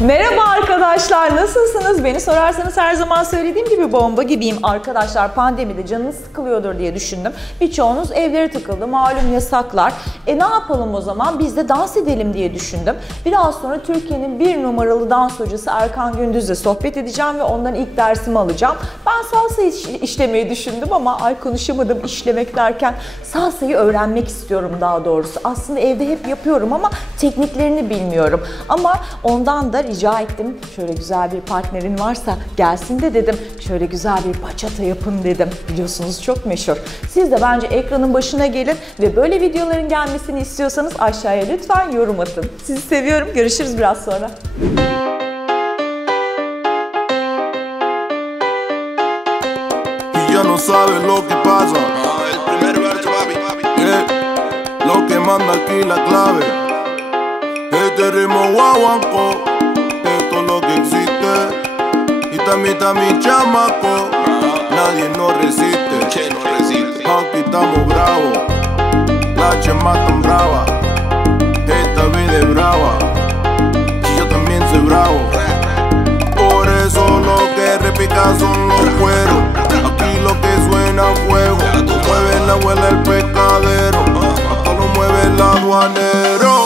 Merhaba arkadaşlar, nasılsınız? Beni sorarsanız her zaman söylediğim gibi bomba gibiyim. Arkadaşlar pandemide canınız sıkılıyordur diye düşündüm. Birçoğunuz evlere tıkıldı, malum yasaklar. Ne yapalım o zaman? Biz de dans edelim diye düşündüm. Biraz sonra Türkiye'nin bir numaralı dans hocası Erkan Gündüz'le sohbet edeceğim ve ondan ilk dersimi alacağım. Ben salsa işlemeyi düşündüm ama konuşamadım işlemek derken salsayı öğrenmek istiyorum daha doğrusu. Aslında evde hep yapıyorum ama tekniklerini bilmiyorum. Ama ondan da rica ettim. Şöyle güzel bir partnerin varsa gelsin de dedim. Şöyle güzel bir bachata yapın dedim. Biliyorsunuz çok meşhur. Siz de bence ekranın başına gelin ve böyle videoların gelmesini istiyorsanız aşağıya lütfen yorum atın. Sizi seviyorum. Görüşürüz biraz sonra. Ya no sabes lo que pasa. El primer verso, papi. Lo que manda aquí la clave. Este ritmo guaguancó. Esto es lo que existe. Y también está mi chamaco. Nadie nos resiste. ¿Quién nos resiste? Aquí estamos bravos. La chema tan brava. Esta vida es brava. Y yo también soy bravo. Por eso lo que repica son los cueros. Aquí lo que suena fuego. Mueve la abuela el pescadero. Hasta lo mueve el aduanero.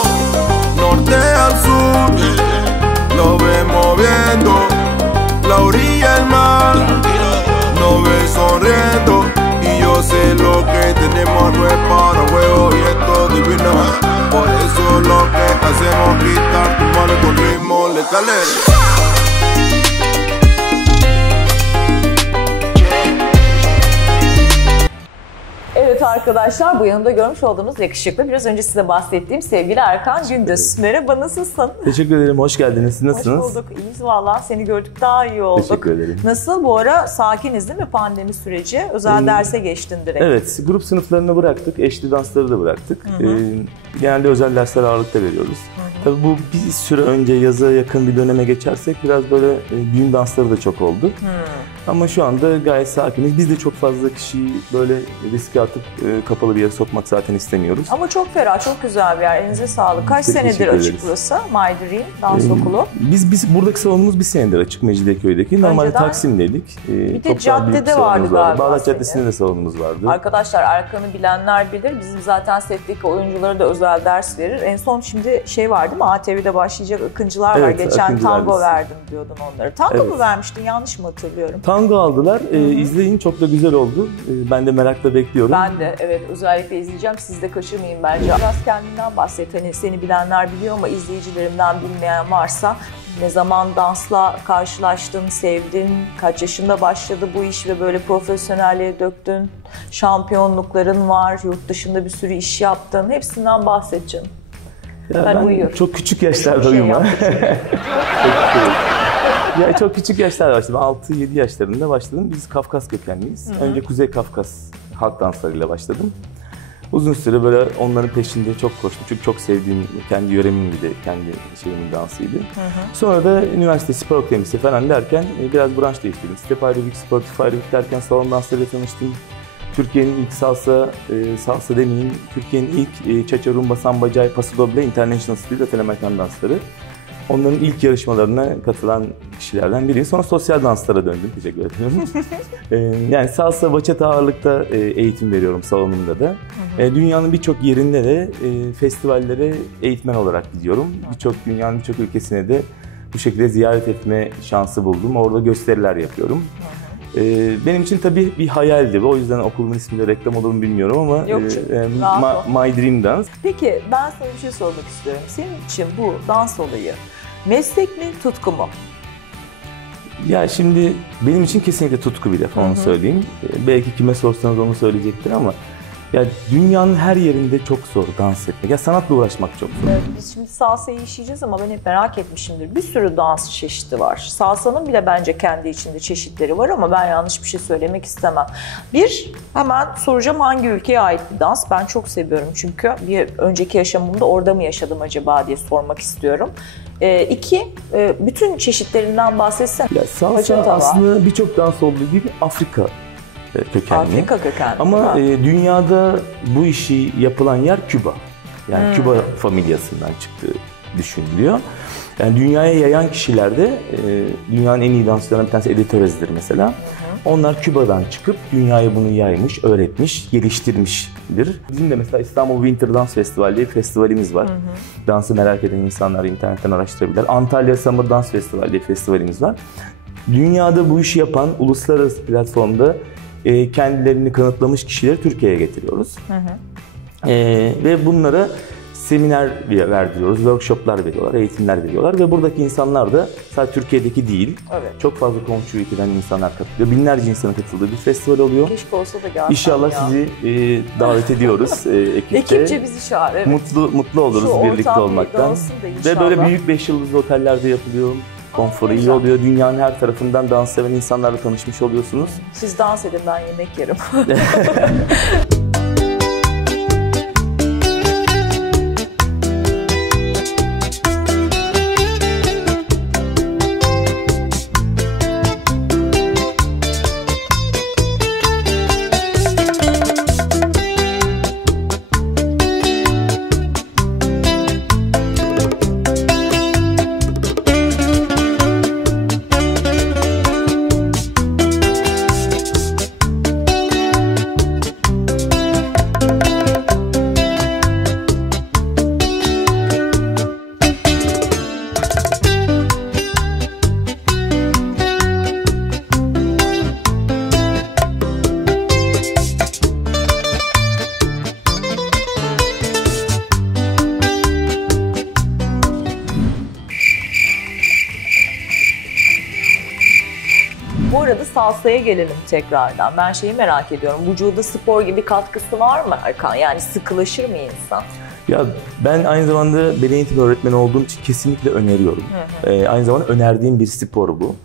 Norte al sur, lo vemos viendo. La orilla del mar, nos ve sonriendo. Y yo sé lo que tenemos no es para juego. Y esto es divino. Por eso lo que hacemos quitar tu mano con ritmo letales. Evet arkadaşlar, bu yanımda görmüş olduğunuz yakışıklı, biraz önce size bahsettiğim sevgili Erkan Gündüz. Merhaba, nasılsın? Teşekkür ederim, hoş geldiniz. Siz nasılsınız? Hoş bulduk, iyiyiz valla. Seni gördük daha iyi olduk. Teşekkür ederim. Nasıl? Bu ara sakiniz değil mi pandemi süreci? Özel derse geçtin direkt. Evet, grup sınıflarını bıraktık, eşli dansları da bıraktık. Genelde özel dersler ağırlıkta veriyoruz. Tabii bu bir süre önce yaza yakın bir döneme geçersek biraz böyle düğün dansları da çok oldu. Ama şu anda gayet sakiniz. Biz de çok fazla kişiyi böyle riske atıp kapalı bir yere sokmak zaten istemiyoruz. Ama çok ferah, çok güzel bir yer. Elinize sağlık. Kaç senedir açık burası? My Dream Dans Okulu. Biz buradaki salonumuz bir senedir açık, Mecidiyeköy'deki. Normalde Taksim'deydik. Bir de caddede vardı galiba. Bağdat Caddesi'nde de salonumuz vardı. Arkadaşlar Erkan'ı bilenler bilir. Bizim zaten setteki oyunculara da özel ders verir. En son şimdi şey var değil mi? ATV'de başlayacak Akıncılar var. Geçen tango verdim diyordun onları. Tango mu vermiştin? Yanlış mı hatırlıyorum? Tango aldılar. İzleyin, çok da güzel oldu. Ben de merakla bekliyorum. Ben de evet, özellikle izleyeceğim. Siz de kaçırmayın bence. Biraz kendinden bahset. Hani seni bilenler biliyor ama izleyicilerimden bilmeyen varsa ne zaman dansla karşılaştın, sevdin, kaç yaşında başladı bu iş ve böyle profesyonelliğe döktün, şampiyonlukların var, yurt dışında bir sürü iş yaptın. Hepsinden bahset canım. Ben uyuyorum. Çok küçük yaşlarda uyuma. Ya çok küçük yaşlarda başladım. 6-7 yaşlarında başladım. Biz Kafkas kökenliyiz. Önce Kuzey Kafkas halk danslarıyla başladım. Uzun süre böyle onların peşinde çok koştum. Çünkü çok sevdiğim, kendi yöremin bir de kendi şeyimin dansıydı. Sonra da üniversite spor akademisi falan derken biraz branş değiştirdim. Step aerobik, sportif aerobik derken salon danslarıyla tanıştım. Türkiye'nin ilk salsa demeyeyim, Türkiye'nin ilk cha-cha, rumba, samba, jai, paso doble, international stil, Latin dansları. Onların ilk yarışmalarına katılan kişilerden biriyim. Sonra sosyal danslara döndüm. Teşekkür ederim. Yani salsa, bachata ağırlıkta eğitim veriyorum salonumda da. Dünyanın birçok yerinde de festivallere eğitmen olarak gidiyorum. Dünyanın birçok ülkesine de bu şekilde ziyaret etme şansı buldum. Orada gösteriler yapıyorum. Benim için tabii bir hayaldi. O yüzden okulumun ismiyle reklam olur mu bilmiyorum ama My Dream Dance. Peki ben sana bir şey sormak istiyorum. Senin için bu dans olayı meslek mi, tutku mu? Ya şimdi benim için kesinlikle tutku, bir defa onu söyleyeyim. Belki kime sorsanız onu söyleyecektir ama Ya dünyanın her yerinde çok zor dans etmek. Ya sanatla uğraşmak çok zor. Biz şimdi salsayı işleyeceğiz ama ben hep merak etmişimdir. Bir sürü dans çeşidi var. Salsanın bile bence kendi içinde çeşitleri var ama ben yanlış bir şey söylemek istemem. Bir, hemen soracağım hangi ülkeye ait bir dans? Ben çok seviyorum çünkü bir önceki yaşamımda orada mı yaşadım acaba diye sormak istiyorum. İki, bütün çeşitlerinden bahsetsen. Ya salsa aslında birçok dans olduğu gibi Afrika kökenli. Afrika kökenli. Ama dünyada bu işi yapılan yer Küba. Yani Küba familyasından çıktığı düşünülüyor. Yani dünyaya yayan kişiler de dünyanın en iyi dansçılarından bir tanesi Eddie Terez'dir mesela. Onlar Küba'dan çıkıp dünyaya bunu yaymış, öğretmiş, geliştirmiştir. Bizim de mesela İstanbul Winter Dance Festivali diye bir festivalimiz var. Dansı merak eden insanlar internetten araştırabilirler. Antalya Summer Dance Festivali diye festivalimiz var. Dünyada bu işi yapan uluslararası platformda kendilerini kanıtlamış kişileri Türkiye'ye getiriyoruz. Ve bunlara seminer verdiriyoruz, workshoplar veriyorlar, eğitimler veriyorlar ve buradaki insanlar da sadece Türkiye'deki değil, çok fazla komşu ülkeden insanlar katılıyor. Binlerce insanın katıldığı bir festival oluyor. Keşke olsa da gelsem İnşallah ya. sizi davet ediyoruz ekipte. Ekipçe bizi çağır, evet. Mutlu oluruz Şu birlikte olmaktan. Ve böyle büyük 5 yıldızlı otellerde yapılıyor. Konforu iyi oluyor. Dünyanın her tarafından dans seven insanlarla tanışmış oluyorsunuz. Siz dans edin, ben yemek yerim. Bu arada salsaya gelelim tekrardan. Ben şeyi merak ediyorum. Vücuda spor gibi katkısı var mı Erkan? Yani sıkılaşır mı insan? Ya ben aynı zamanda beden eğitimi öğretmeni olduğum için kesinlikle öneriyorum. Aynı zamanda önerdiğim bir spor bu.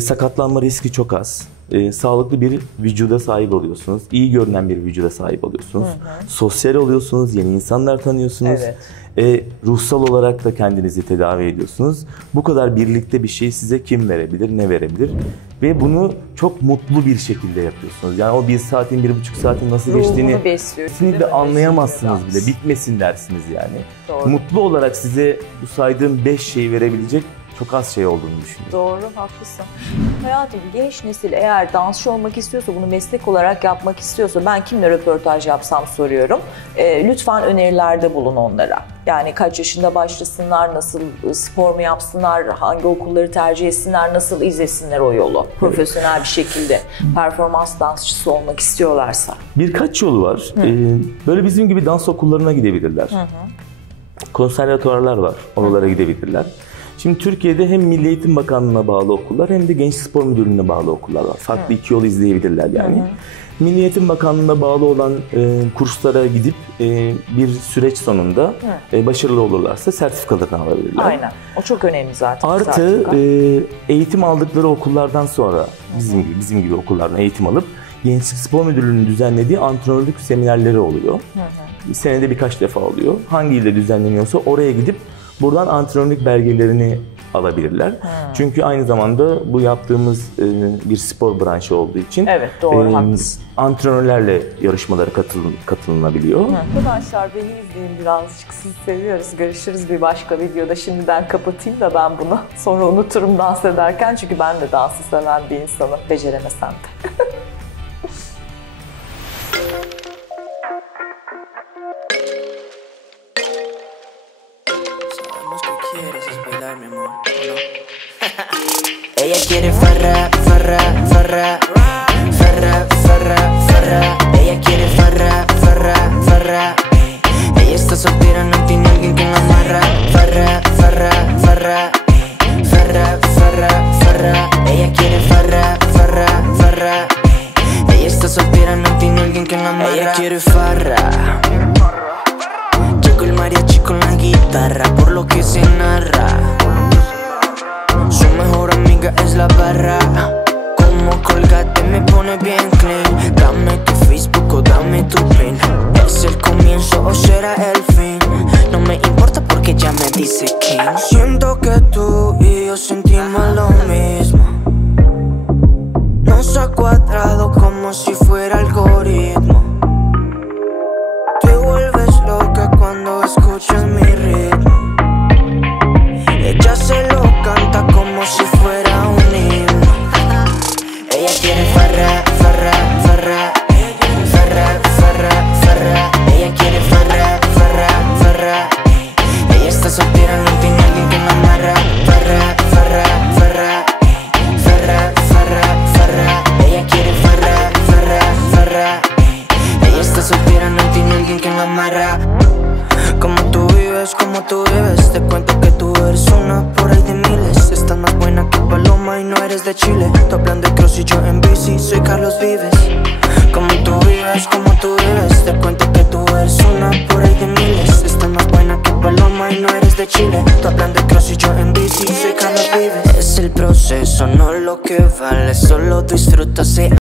Sakatlanma riski çok az. Sağlıklı bir vücuda sahip oluyorsunuz. İyi görünen bir vücuda sahip oluyorsunuz. Sosyal oluyorsunuz, yeni insanlar tanıyorsunuz. Ruhsal olarak da kendinizi tedavi ediyorsunuz. Bu kadar birlikte bir şey size kim verebilir, ne verebilir? Ve bunu çok mutlu bir şekilde yapıyorsunuz. Yani o 1 saatin, 1,5 saatin nasıl geçtiğini kesinlikle anlayamazsınız bile. Bitmesin dersiniz yani. Doğru. Mutlu olarak size bu saydığım 5 şeyi verebilecek çok az şey olduğunu düşünüyorum. Doğru, haklısın. Hayatım, genç nesil eğer dansçı olmak istiyorsa, bunu meslek olarak yapmak istiyorsa, ben kimle röportaj yapsam soruyorum. Lütfen önerilerde bulun onlara. Yani kaç yaşında başlasınlar, nasıl spor mu yapsınlar, hangi okulları tercih etsinler, nasıl izlesinler o yolu profesyonel bir şekilde performans dansçısı olmak istiyorlarsa. Birkaç yolu var. Böyle bizim gibi dans okullarına gidebilirler. Konservatuvarlar var, oralara gidebilirler. Şimdi Türkiye'de hem Milli Eğitim Bakanlığı'na bağlı okullar hem de Gençlik Spor Müdürlüğü'ne bağlı okullar var. Farklı iki yol izleyebilirler yani. Milli Eğitim Bakanlığı'na bağlı olan kurslara gidip bir süreç sonunda başarılı olurlarsa sertifikalarını alabilirler. Aynen. O çok önemli zaten. Artı eğitim aldıkları okullardan sonra bizim gibi okullardan eğitim alıp Gençlik Spor Müdürlüğü'nün düzenlediği antrenörlük seminerleri oluyor. Senede birkaç defa oluyor. Hangi ilde düzenleniyorsa oraya gidip buradan antrenörlük belgelerini alabilirler. Çünkü aynı zamanda bu yaptığımız bir spor branşı olduğu için doğru, haklısın. Antrenörlerle yarışmalara katılınabiliyor. Arkadaşlar, beni izleyin birazcık. Sizi seviyoruz. Görüşürüz bir başka videoda. Şimdiden kapatayım da ben bunu. Sonra unuturum dans ederken. Çünkü ben de dansı seven bir insanım. Beceremesem de. Ella quiere farra, farra, farra, farra, farra, farra. Ella quiere farra, farra, farra. Ella está soltera, no tiene alguien que la amarra. Farra, farra, farra, farra, farra, farra. Ella quiere farra, farra, farra. quiere farra. Llegó el mariachi con la guitarra, por lo que se narra. Su mejor amiga es la barra. Como Colgate me pone bien clean. Dame tu Facebook o dame tu pin. ¿Es el comienzo o será el fin? No me importa porque ya me dice quién. Siento que tú y yo sentimos lo mismo. Nos ha cuadrado como si fuera algoritmo. Te vuelves loca cuando escuchas mi ritmo. Ella se lo canta como si fuera un himno. Ella quiere farra, farra, farra. Farra, farra, farra. Ella quiere farra, farra, farra. Ella está soltera, no tiene alguien que la amarra. Farra, farra, farra. Farra, farra, farra. Ella quiere farra, farra, farra. Ella está soltera, no tiene alguien que la amarra. Como tú vives, te cuento que tú eres una por ahí de miles. Estás más buena que Paloma y no eres de Chile. Tú hablan de cross y yo en bici, soy Carlos Vives. Como tú vives, te cuento que tú eres una por ahí de miles. Estás más buena que Paloma y no eres de Chile. Tú hablan de cross y yo en bici, soy Carlos Vives. Es el proceso, no lo que vale, solo disfruta, se